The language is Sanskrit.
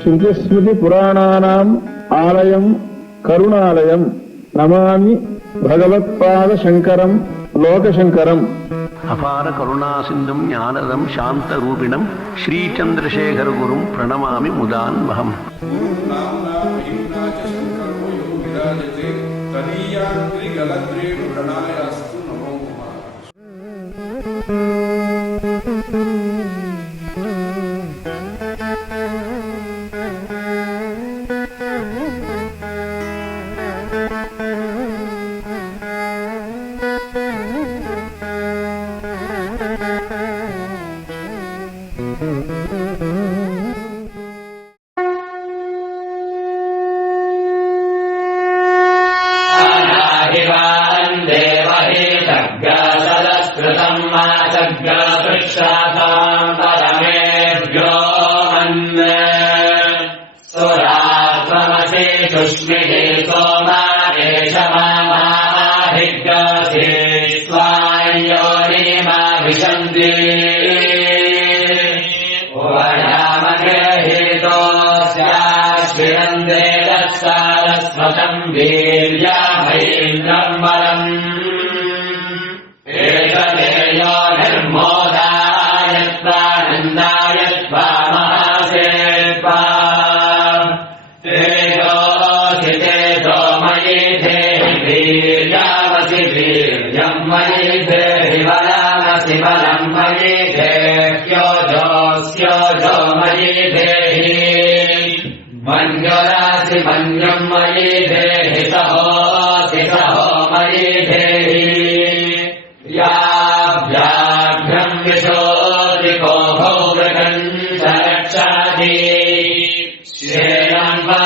ಶ್ರುತಿಸ್ಮೃತಿ ಪುರಾಣಾನಾಂ ಆಲಯಂ ಕರುಣಾಲಯಂ ನಮಾಮಿ ಭಗವತ್ಪಾದ ಶಂಕರಂ ಲೋಕಶಂಕರಂ. ಅಪಾರ ಕರುಣಾ ಸಿಂಧುಂ ಜ್ಞಾನದಂ ಶಾಂತರೂಪಿಣಂ ಶ್ರೀಚಂದ್ರಶೇಖರ ಗುರುಂ ಪ್ರಣಮಾಮಿ ಮುದಾನ್ವಹಂ. सुष्मिते सोमादेशमाहिग्रसे स्वायोनिमा विशन्ति वयामगेहितोऽस्याश्विरन्दे दत्सारस्वतम् वीर्यामहीन्द्रम् बलम् एतदेयो निर्मोदायत्वानन्दायत्वा महासेत्वा वीर्यामसि वीर्यम् मयि देहि बलामसि बलम् मयि देह्योजोऽस्योजो मयि देहि मन्युरासि मन्युम् मयि देहि सहोऽसि सहो मयि देहि याभ्याभ्यम् विशोऽसि को भोगम् च रक्षाति श्रेयम् वा